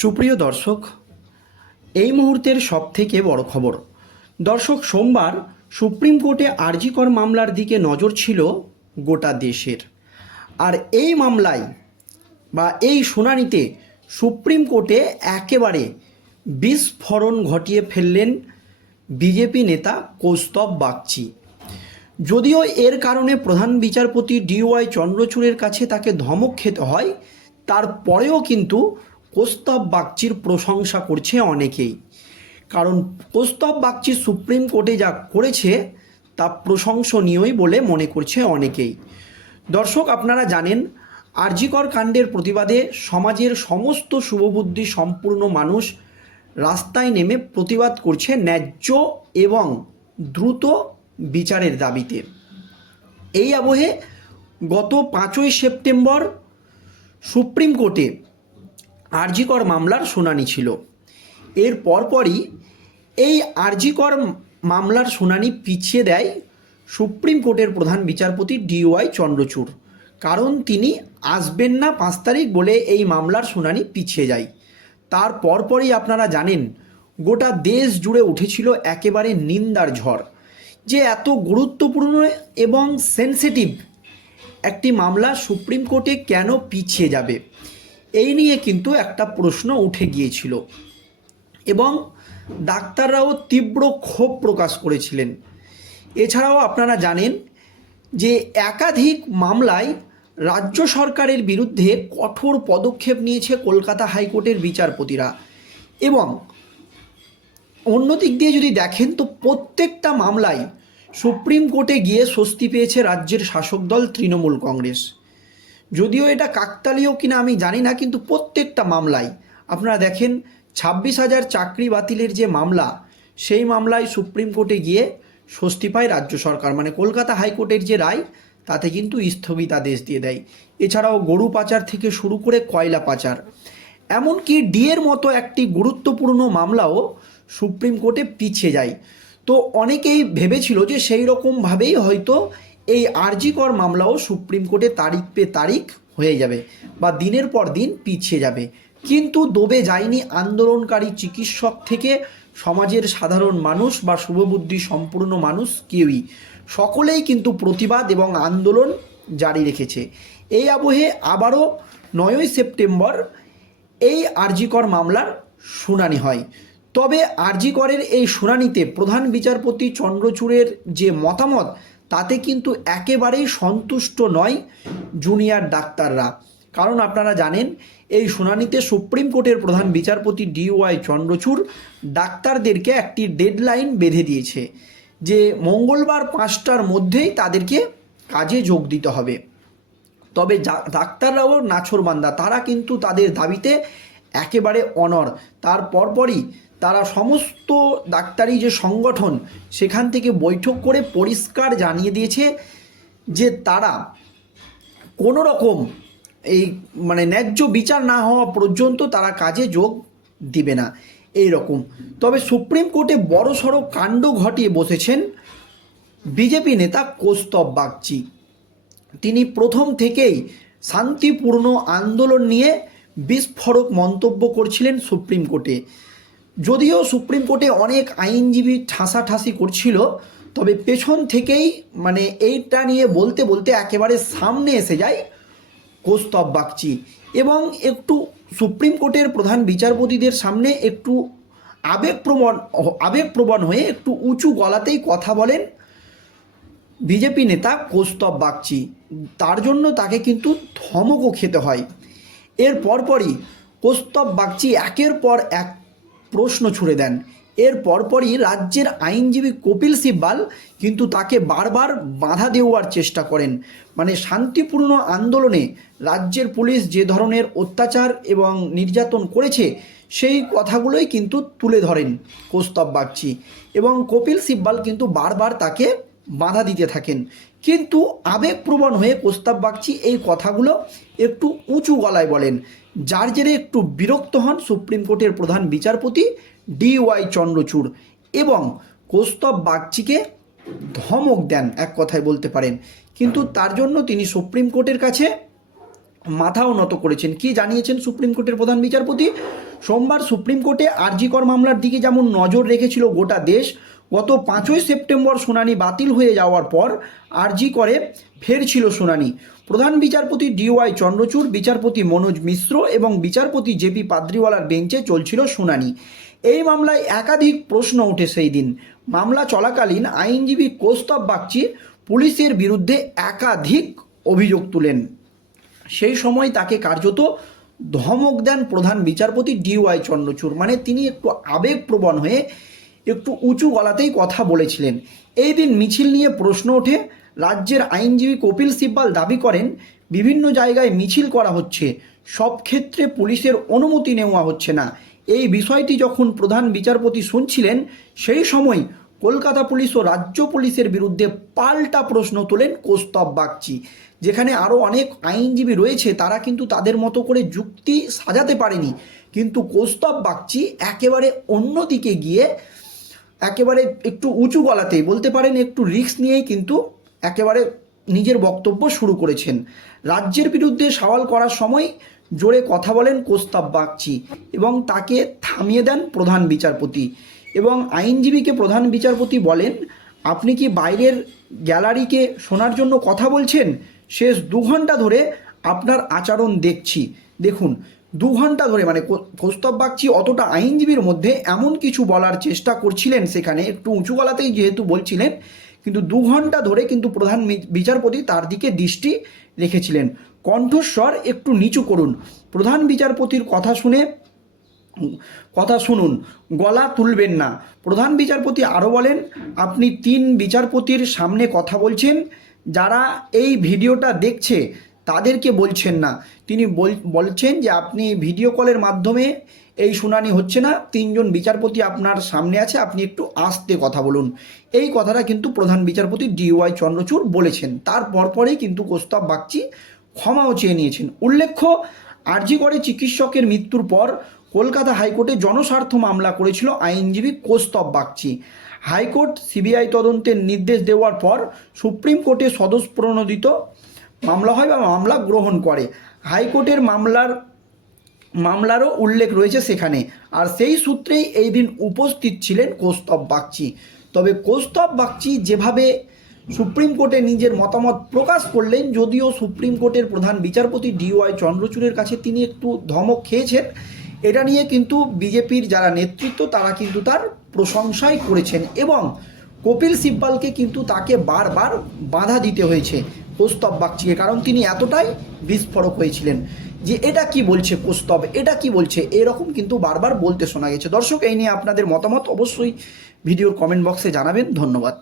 সুপ্রিয় দর্শক, এই মুহূর্তের সবথেকে বড় খবর। দর্শক, সোমবার সুপ্রিম কোর্টে আরজিকর মামলার দিকে নজর ছিল গোটা দেশের। আর এই মামলায় বা এই শুনানিতে সুপ্রিম কোর্টে একেবারে বিস্ফোরণ ঘটিয়ে ফেললেন বিজেপি নেতা কৌস্তব বাগচি। যদিও এর কারণে প্রধান বিচারপতি ডিওয়াই চন্দ্রচূড়ের কাছে তাকে ধমক খেতে হয়, তারপরেও কিন্তু কোস্তব বাগচির প্রশংসা করছে অনেকেই। কারণ কোস্তব বাগচি সুপ্রিম কোর্টে যা করেছে, তা প্রশংসনীয়ই বলে মনে করছে অনেকেই। দর্শক, আপনারা জানেন, আরজিকর কাণ্ডের প্রতিবাদে সমাজের সমস্ত শুভবুদ্ধি সম্পূর্ণ মানুষ রাস্তায় নেমে প্রতিবাদ করছে ন্যায্য এবং দ্রুত বিচারের দাবিতে। এই আবহে গত পাঁচই সেপ্টেম্বর সুপ্রিম কোর্টে আরজিকর মামলার শুনানি ছিল। এর পরপরই এই আরজিকর মামলার শুনানি পিছিয়ে দেয় সুপ্রিম কোর্টের প্রধান বিচারপতি ডিওয়াই চন্দ্রচূড়। কারণ তিনি আসবেন না পাঁচ তারিখ বলে এই মামলার শুনানি পিছিয়ে যায়। তার পরপরই আপনারা জানেন, গোটা দেশ জুড়ে উঠেছিল একেবারে নিন্দার ঝড়। যে এত গুরুত্বপূর্ণ এবং সেন্সিটিভ একটি মামলা সুপ্রিম কোর্টে কেন পিছিয়ে যাবে? এই নিয়ে কিন্তু একটা প্রশ্ন উঠে গিয়েছিল। এবং ডাক্তাররাও তীব্র ক্ষোভ প্রকাশ করেছিলেন। এছাড়াও আপনারা জানেন যে একাধিক মামলায় রাজ্য সরকারের বিরুদ্ধে কঠোর পদক্ষেপ নিয়েছে কলকাতা হাইকোর্টের বিচারপতিরা। এবং অন্য দিক দিয়ে যদি দেখেন তো প্রত্যেকটা মামলায় সুপ্রিম কোর্টে গিয়ে স্বস্তি পেয়েছে রাজ্যের শাসক দল তৃণমূল কংগ্রেস। যদিও এটা কাকতালীয় কিনা আমি জানি না, কিন্তু প্রত্যেকটা মামলায়, আপনারা দেখেন ছাব্বিশ হাজার চাকরি বাতিলের যে মামলা, সেই মামলায় সুপ্রিম কোর্টে গিয়ে স্বস্তি পায় রাজ্য সরকার। মানে কলকাতা হাইকোর্টের যে রায়, তাতে কিন্তু স্থগিতাদেশ দিয়ে দেয়। এছাড়াও গরু পাচার থেকে শুরু করে কয়লা পাচার। এমনকি ডিএর মতো একটি গুরুত্বপূর্ণ মামলাও সুপ্রিম কোর্টে পিছিয়ে যায়। তো অনেকেই ভেবেছিল যে সেই রকমভাবেই হয়তো এই আরজিকর মামলাও সুপ্রিম কোর্টে তারিখ পে তারিখ হয়ে যাবে বা দিনের পর দিন পিছিয়ে যাবে। কিন্তু দবে যায়নি আন্দোলনকারী চিকিৎসক থেকে সমাজের সাধারণ মানুষ বা শুভবুদ্ধি সম্পূর্ণ মানুষ কেউই। সকলেই কিন্তু প্রতিবাদ এবং আন্দোলন জারি রেখেছে। এই আবহে আবারও নয়ই সেপ্টেম্বর এই আরজিকর মামলার শুনানি হয়। তবে আরজিকরের এই শুনানিতে প্রধান বিচারপতি চন্দ্রচূড়ের যে মতামত তাতে কিন্তু একেবারেই সন্তুষ্ট নয় জুনিয়র ডাক্তাররা। কারণ আপনারা জানেন, এই শুনানিতে সুপ্রিম কোর্টের প্রধান বিচারপতি ডিওয়াই চন্দ্রচূড় ডাক্তারদেরকে একটি ডেডলাইন বেঁধে দিয়েছে যে মঙ্গলবার পাঁচটার মধ্যেই তাদেরকে কাজে যোগ দিতে হবে। তবে ডাক্তাররাও নাছরবান্দা তারা কিন্তু তাদের দাবিতে একেবারে অনর তার পরপরই তারা সমস্ত ডাক্তারি যে সংগঠন, সেখান থেকে বৈঠক করে পরিষ্কার জানিয়ে দিয়েছে যে তারা কোনো রকম এই মানে ন্যায্য বিচার না হওয়া পর্যন্ত তারা কাজে যোগ দিবে না এই রকম তবে সুপ্রিম কোর্টে বড় সড়ো কাণ্ড ঘটিয়ে বসেছেন বিজেপি নেতা কৌস্তব বাগচি। তিনি প্রথম থেকেই শান্তিপূর্ণ আন্দোলন নিয়ে বিস্ফোরক মন্তব্য করছিলেন সুপ্রিম কোর্টে। যদিও সুপ্রিম কোর্টে অনেক আইনজীবী ঠাসাঠাসি করছিল, তবে পেছন থেকেই মানে এইটা নিয়ে বলতে বলতে একেবারে সামনে এসে যায় কৌস্তব বাগচি। এবং একটু সুপ্রিম কোর্টের প্রধান বিচারপতিদের সামনে একটু আবেগপ্রবণ আবেগপ্রবণ হয়ে একটু উঁচু গলাতেই কথা বলেন বিজেপি নেতা কৌস্তব বাগচি। তার জন্য তাকে কিন্তু ধমকও খেতে হয়। এর পরপরই কৌস্তব বাগচি একের পর এক প্রশ্ন ছুড়ে দেন। এর পরপরই রাজ্যের আইনজীবী কপিল সিব্বাল কিন্তু তাকে বারবার বাধা দেওয়ার চেষ্টা করেন। মানে শান্তিপূর্ণ আন্দোলনে রাজ্যের পুলিশ যে ধরনের অত্যাচার এবং নির্যাতন করেছে, সেই কথাগুলোই কিন্তু তুলে ধরেন কৌস্তব বাগচি। এবং কপিল সিব্বাল কিন্তু বারবার তাকে বাধা দিতে থাকেন। কিন্তু আবেগপ্রবণ হয়ে প্রস্তাব বাগচি এই কথাগুলো একটু উঁচু গলায় বলেন। যার জেরে একটু বিরক্ত হন সুপ্রিম কোর্টের প্রধান বিচারপতি ডি ওয়াই চন্দ্রচূড় এবং কৌস্তব বাগচিকে ধমক দেন এক কথায় বলতে পারেন। কিন্তু তার জন্য তিনি সুপ্রিম কোর্টের কাছে মাথাও নত করেছেন। কি জানিয়েছেন সুপ্রিম কোর্টের প্রধান বিচারপতি? সোমবার সুপ্রিম কোর্টে আরজিকর মামলার দিকে যেমন নজর রেখেছিল গোটা দেশ গত পাঁচই সেপ্টেম্বর শুনানি বাতিল হয়ে যাওয়ার পর আরজি করে ফেরছিল শুনানি। প্রধান বিচারপতি ডিওয়াই চন্দ্রচূড়, বিচারপতি মনোজ মিশ্র এবং বিচারপতি জেপি পাদ্রিওয়ালার বেঞ্চে চলছিল শুনানি। এই মামলায় একাধিক প্রশ্ন ওঠে সেই দিন। মামলা চলাকালীন আইনজীবী কৌস্তব বাগচি পুলিশের বিরুদ্ধে একাধিক অভিযোগ তুলেন। সেই সময় তাকে কার্যত ধমক দেন প্রধান বিচারপতি ডিওয়াই চন্দ্রচূড়। মানে তিনি একটু আবেগপ্রবণ হয়ে একটু উঁচু গলাতেই কথা বলেছিলেন। এই দিন মিছিল নিয়ে প্রশ্ন ওঠে, রাজ্যের আইনজীবী কপিল সিব্বাল দাবি করেন, বিভিন্ন জায়গায় মিছিল করা হচ্ছে, সব ক্ষেত্রে পুলিশের অনুমতি নেওয়া হচ্ছে না। এই বিষয়টি যখন প্রধান বিচারপতি শুনছিলেন, সেই সময় কলকাতা পুলিশ ও রাজ্য পুলিশের বিরুদ্ধে পাল্টা প্রশ্ন তোলেন কোস্তব বাগচি। যেখানে আরও অনেক আইনজীবী রয়েছে, তারা কিন্তু তাদের মতো করে যুক্তি সাজাতে পারেনি। কিন্তু কোস্তব বাগচি একেবারে অন্যদিকে গিয়ে একেবারে একটু উঁচু গলাতেই, বলতে পারেন একটু রিস্ক নিয়েই কিন্তু একেবারে নিজের বক্তব্য শুরু করেছেন। রাজ্যের বিরুদ্ধে সওয়াল করার সময় জোরে কথা বলেন কোস্তাব বাগচি এবং তাকে থামিয়ে দেন প্রধান বিচারপতি এবং আইনজীবীকে প্রধান বিচারপতি বলেন, আপনি কি বাইরের গ্যালারিকে শোনার জন্য কথা বলছেন? শেষ দু ঘণ্টা ধরে আপনার আচরণ দেখছি। দেখুন দু ঘণ্টা ধরে মানে কৌস্তব বাগচি অতটা আইনজীবীর মধ্যে এমন কিছু বলার চেষ্টা করছিলেন সেখানে। একটু উঁচু গলাতেই যেহেতু বলছিলেন, কিন্তু দু ঘণ্টা ধরে কিন্তু প্রধান বিচারপতি তার দিকে দৃষ্টি রেখেছিলেন। কণ্ঠস্বর একটু নিচু করুন। প্রধান বিচারপতির কথা শুনে, কথা শুনুন, গলা তুলবেন না। প্রধান বিচারপতি আরও বলেন, আপনি তিন বিচারপতির সামনে কথা বলছেন, যারা এই ভিডিওটা দেখছে তাদেরকে বলছেন না। তিনি বলছেন যে আপনি ভিডিও কলের মাধ্যমে এই শুনানি হচ্ছে না, তিনজন বিচারপতি আপনার সামনে আছে, আপনি একটু আস্তে কথা বলুন। এই কথাটা কিন্তু প্রধান বিচারপতি ডিওয়াই চন্দ্রচূড় বলেছেন। তার পরপরেই কিন্তু কোস্তাব বাগচি ক্ষমাও চেয়ে নিয়েছেন। উল্লেখ্য আরজিগড়ে চিকিৎসকের মৃত্যুর পর কলকাতা হাইকোর্টে জনস্বার্থ মামলা করেছিল আইনজীবী কোস্তব বাগচি। হাইকোর্ট সিবিআই তদন্তের নির্দেশ দেওয়ার পর সুপ্রিম কোর্টে সদস্যপ্রণোদিত মামলা হয় বা মামলা গ্রহণ করে। হাইকোর্টের মামলার, মামলারও উল্লেখ রয়েছে সেখানে। আর সেই সূত্রেই এই দিন উপস্থিত ছিলেন কৌস্তব বাগচি। তবে কৌস্তব বাগচি যেভাবে সুপ্রিম কোর্টে নিজের মতামত প্রকাশ করলেন, যদিও সুপ্রিম কোর্টের প্রধান বিচারপতি ডিওয়াই চন্দ্রচূড়ের কাছে তিনি একটু ধমক খেয়েছেন, এটা নিয়ে কিন্তু বিজেপির যারা নেতৃত্ব, তারা কিন্তু তার প্রশংসাই করেছেন। এবং কপিল সিব্বালকে কিন্তু তাকে বারবার বাধা দিতে হয়েছে। কৌস্তব বাগচিকে, কারণ তিনি এতটাই বিস্ফোরক হয়েছিলেন যে এটা কি বলছে কৌস্তব এটা কি বলছে, এরকম কিন্তু বারবার বলতে শোনা গেছে। দর্শক, এই নিয়ে আপনাদের মতামত অবশ্যই ভিডিওর কমেন্ট বক্সে জানাবেন। ধন্যবাদ।